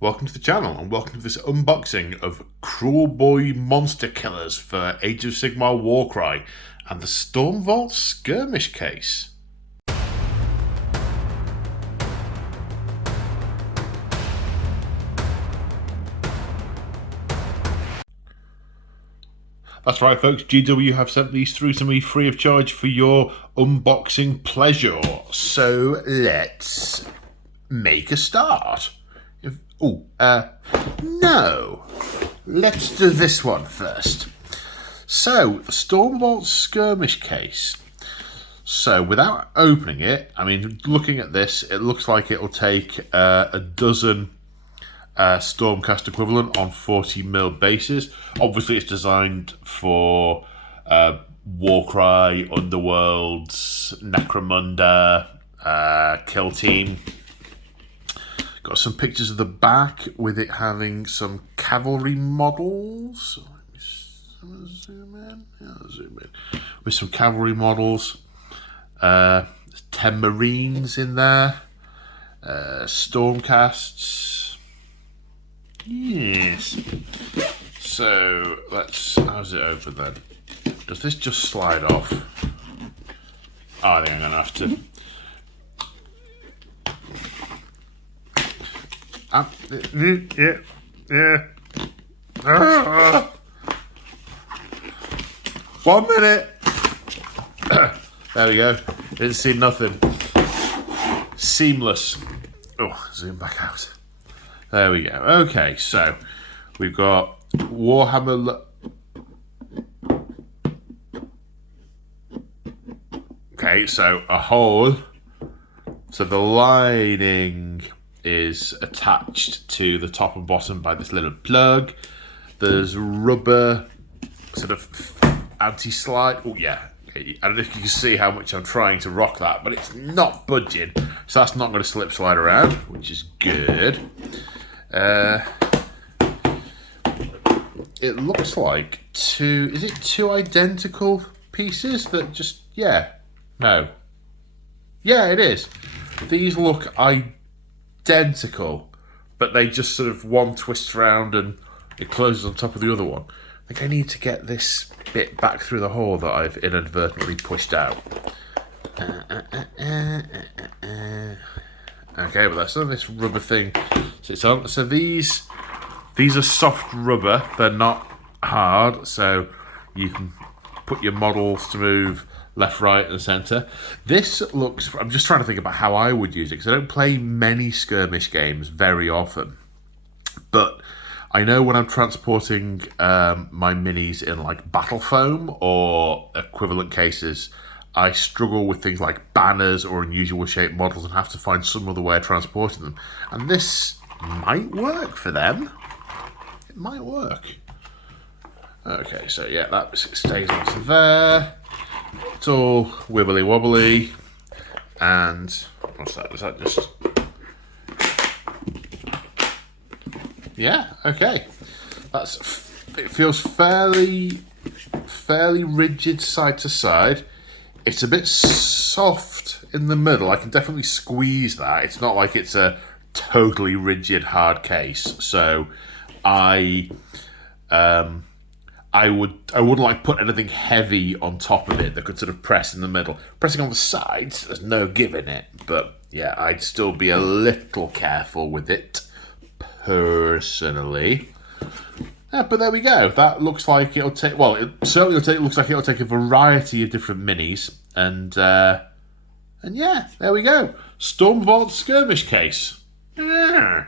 Welcome to the channel and welcome to this unboxing of Kruleboyz Monsta-Killaz for Age of Sigmar Warcry and the Stormvault Skirmish case. That's right folks, GW have sent these through to me free of charge for your unboxing pleasure. So let's make a start. No. Let's do this one first. So, the Stormvault Skirmish case. So, without opening it, I mean, looking at this, it looks like it'll take a dozen Stormcast equivalent on 40mm bases. Obviously, it's designed for Warcry, Underworlds, Necromunda, Kill Team. Got some pictures of the back with it having some cavalry models. Let me zoom in. Yeah, zoom in. With some cavalry models. 10 Marines in there. Stormcasts. Yes. So how's it open then? Does this just slide off? Oh, I think I'm gonna have to. Yeah. 1 minute. There we go. Didn't see nothing. Seamless. Oh, zoom back out. There we go. Okay, so we've got Warhammer. Okay, so a hole. So the lining is attached to the top and bottom by this little plug. There's rubber sort of anti-slide. Oh yeah, I don't know if you can see how much I'm trying to rock that, but it's not budging, so that's not going to slip slide around, which is good. It looks like two identical pieces that just, yeah, it is. These look identical, but they just sort of one twists around and it closes on top of the other one. I think I need to get this bit back through the hole that I've inadvertently pushed out. Okay, but that's on this rubber thing. So these are soft rubber. They're not hard, so you can put your models to move left, right, and centre. This looks. I'm just trying to think about how I would use it because I don't play many skirmish games very often. But I know when I'm transporting my minis in like battle foam or equivalent cases, I struggle with things like banners or unusual shaped models and have to find some other way of transporting them. And this might work for them. It might work. Okay, so yeah, that stays onto there. It's all wibbly wobbly, and what's that? Is that just? Yeah, okay. It feels fairly rigid side to side. It's a bit soft in the middle. I can definitely squeeze that. It's not like it's a totally rigid hard case. So I wouldn't like put anything heavy on top of it that could sort of press in the middle. Pressing on the sides, there's no giving it. But yeah, I'd still be a little careful with it, personally. Yeah, but there we go. That looks like it'll take. Well, it certainly looks like it'll take a variety of different minis, and yeah, there we go. Stormvault Skirmish case. Yeah.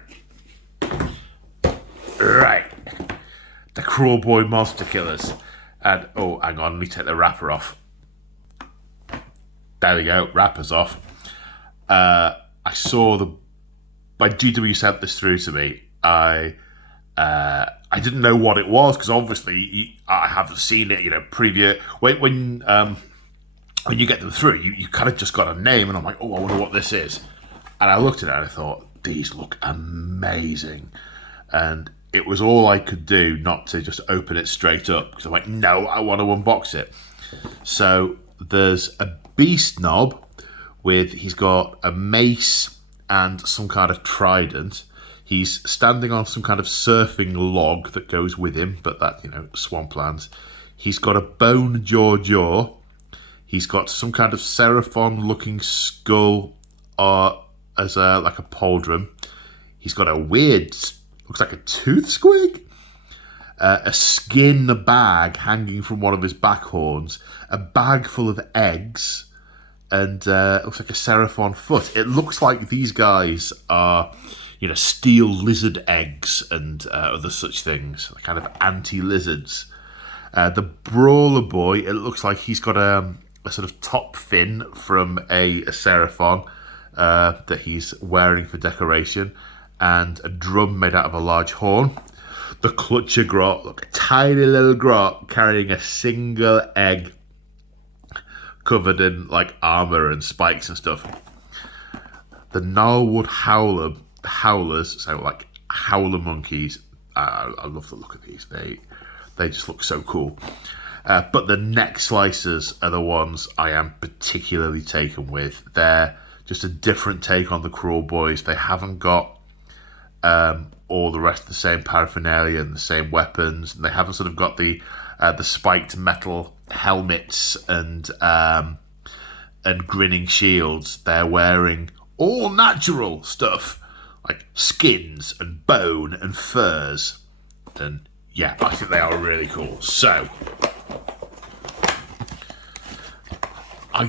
Right. The Kruleboyz Monsta-Killaz. And, oh, hang on, let me take the wrapper off. There we go, wrapper's off. I saw my GW sent this through to me. I didn't know what it was, because obviously I haven't seen it, preview. When you get them through, you kind of just got a name, and I'm like, oh, I wonder what this is. And I looked at it and I thought, these look amazing. And it was all I could do not to just open it straight up, because I'm like, no, I want to unbox it. So there's a beast knob he's got a mace and some kind of trident. He's standing on some kind of surfing log that goes with him, but that, swamplands. He's got a bone jaw. He's got some kind of seraphon-looking skull as like a pauldron. He's got a weird, looks like a tooth squig. A skin bag hanging from one of his back horns. A bag full of eggs. And looks like a seraphon foot. It looks like these guys are, steel lizard eggs and other such things, kind of anti-lizards. The brawler boy, it looks like he's got a sort of top fin from a seraphon that he's wearing for decoration, and a drum made out of a large horn. The clutcher grot, look, a tiny little grot carrying a single egg covered in like armor and spikes and stuff. The gnarlwood howlers, so like howler monkeys. I love the look of these. They just look so cool. But the neck slicers are the ones I am particularly taken with. They're just a different take on the Kruleboyz. They haven't got all the rest of the same paraphernalia and the same weapons. And they haven't sort of got the spiked metal helmets and grinning shields. They're wearing all natural stuff, like skins and bone and furs. And yeah, I think they are really cool. So I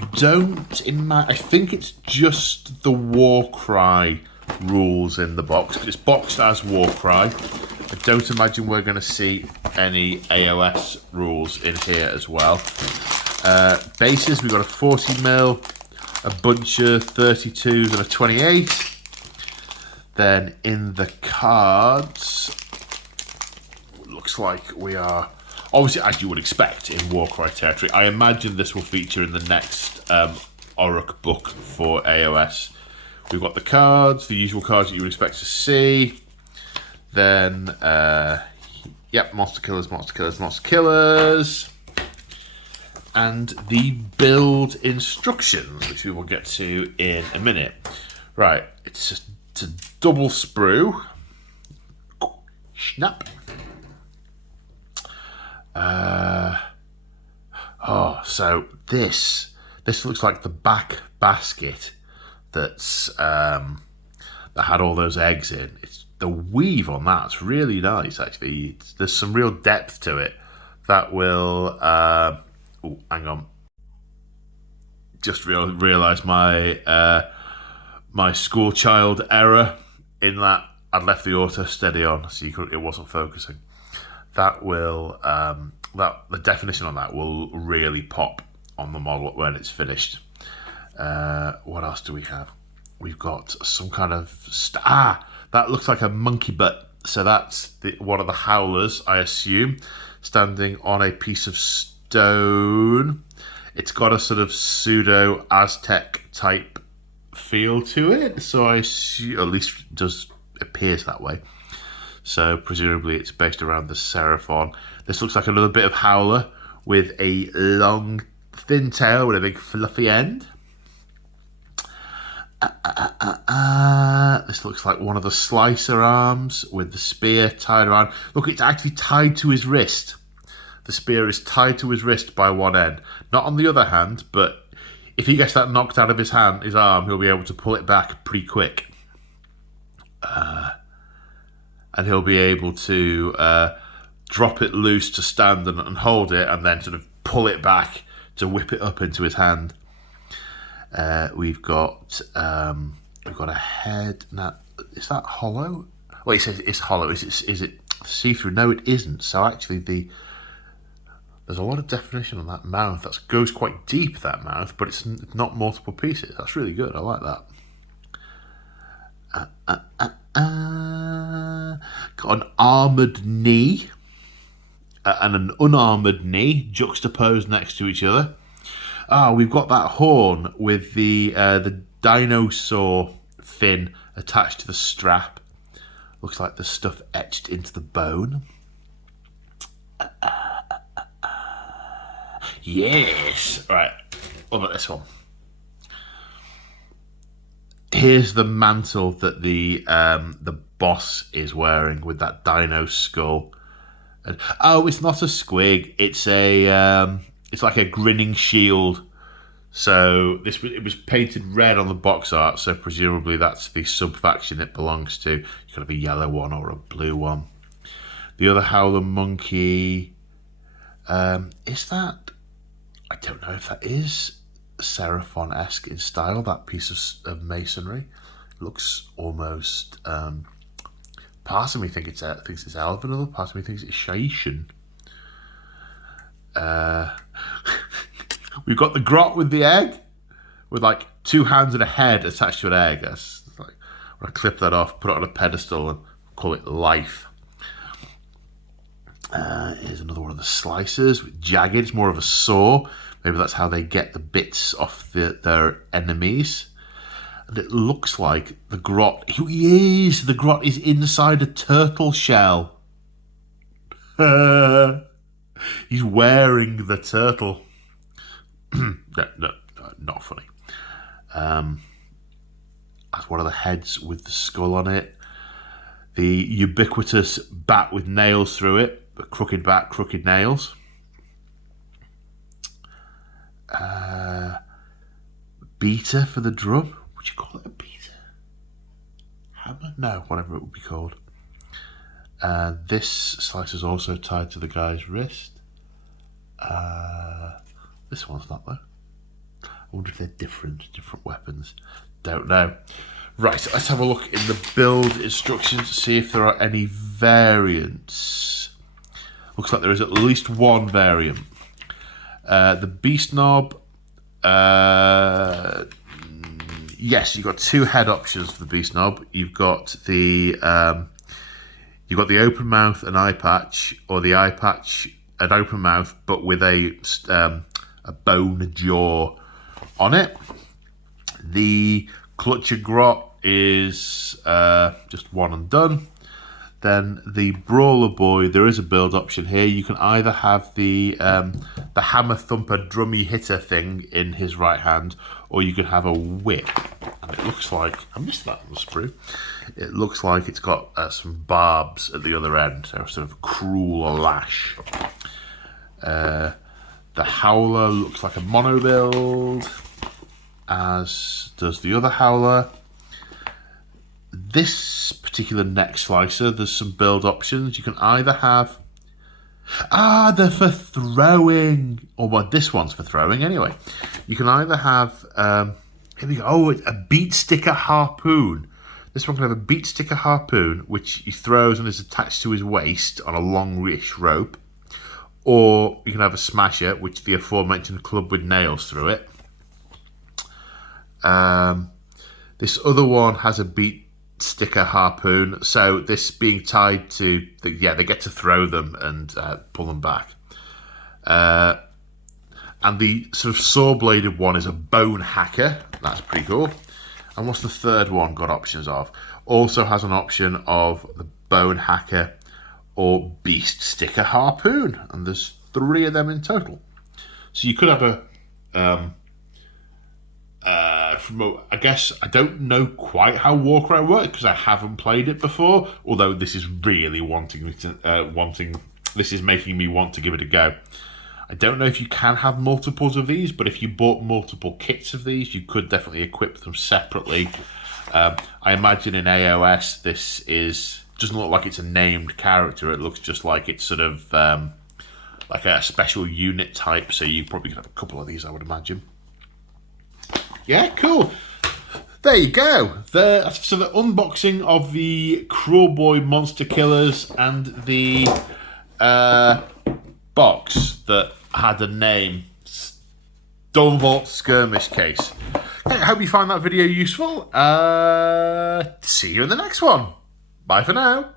think it's just the Warcry rules in the box. It's boxed as Warcry. I don't imagine we're going to see any AOS rules in here as well. Bases, we've got a 40mm, a bunch of 32s and a 28. Then in the cards, looks like we are, obviously as you would expect in Warcry territory. I imagine this will feature in the next Orruk book for AOS. We've got the cards, the usual cards that you would expect to see. Then, Monsta-Killaz. And the build instructions, which we will get to in a minute. Right, it's a double sprue. Snap. So this looks like the back basket that's that had all those eggs in. It's the weave on that's really nice, actually. There's some real depth to it that will hang on, just realised my my school child error in that I'd left the auto steady on, so it wasn't focusing. That will the definition on that will really pop on the model when it's finished. What else do we have? We've got some kind of that looks like a monkey butt. So that's one of the howlers, I assume, standing on a piece of stone. It's got a sort of pseudo Aztec type feel to it, so I assume, at least it does appears that way. So presumably it's based around the seraphon. This looks like another bit of howler with a long, thin tail with a big fluffy end. This looks like one of the slicer arms with the spear tied around. Look, it's actually tied to his wrist. The spear is tied to his wrist by one end. Not on the other hand, but if he gets that knocked out of his arm, he'll be able to pull it back pretty quick. And he'll be able to drop it loose to stand and hold it, and then sort of pull it back to whip it up into his hand. We've got a head. Now, is that hollow? Well, it says it's hollow. Is it see-through? No, it isn't. So actually, there's a lot of definition on that mouth. That goes quite deep, that mouth, but it's not multiple pieces. That's really good. I like that. Got an armoured knee and an unarmoured knee juxtaposed next to each other. We've got that horn with the dinosaur fin attached to the strap. Looks like the stuff etched into the bone. Yes. Right. What about this one? Here's the mantle that the boss is wearing with that dino skull. And, oh, it's not a squig. It's it's like a grinning shield. So it was painted red on the box art. So presumably that's the sub faction it belongs to. You could have a yellow one or a blue one. The other Howler monkey. Is that? I don't know if that is Seraphon-esque in style, that piece of masonry. It looks almost... part of me thinks it's Elven, another part of me thinks it's Shaishan. We've got the grot with the egg, with like 2 hands and a head attached to an egg. That's like, I'm going to clip that off, put it on a pedestal and call it life. Here's another one of the slicers with jagged. It's more of a saw. Maybe that's how they get the bits off their enemies. And it looks like the grot... The grot is inside a turtle shell. He's wearing the turtle. No, not funny. That's one of the heads with the skull on it. The ubiquitous bat with nails through it. The crooked bat, crooked nails. Beater for the drum. Would you call it a beater? Hammer? No, whatever it would be called. This slice is also tied to the guy's wrist. This one's not though. I wonder if they're different weapons. Don't know. Right, let's have a look in the build instructions to see if there are any variants. Looks like there is at least one variant. The beast knob. Yes, you've got 2 head options for the beast knob. You've got the open mouth and eye patch, or the eye patch and open mouth, but with a bone jaw on it. The clutcher grot is just one and done. Then the Brawler Boy, there is a build option here. You can either have the hammer thumper drummy hitter thing in his right hand, or you can have a whip. And it looks like, I missed that on the sprue. It looks like it's got some barbs at the other end, so sort of cruel or lash. The Howler looks like a mono build, as does the other Howler. This particular neck slicer, there's some build options. You can either have... they're for throwing. Or well, this one's for throwing anyway. You can either have... here we go. Oh, a beat sticker harpoon. This one can have a beat sticker harpoon, which he throws and is attached to his waist on a longish rope. Or you can have a smasher, which the aforementioned club with nails through it. This other one has a beat sticker harpoon, so this being tied to they get to throw them and pull them back. And the sort of saw bladed one is a bone hacker. That's pretty cool. And what's the third one got options of? Also has an option of the bone hacker or beast sticker harpoon, and there's 3 of them in total. So you could have a I guess I don't know quite how Warcry works because I haven't played it before. Although this is really this is making me want to give it a go. I don't know if you can have multiples of these, but if you bought multiple kits of these, you could definitely equip them separately. I imagine in AOS this doesn't look like it's a named character. It looks just like it's sort of like a special unit type. So you probably could have a couple of these, I would imagine. Yeah, cool. There you go. So the unboxing of the Kruleboyz Monsta-Killaz and the box that had a name, Stormvault Skirmish Case. I hope you find that video useful. See you in the next one. Bye for now.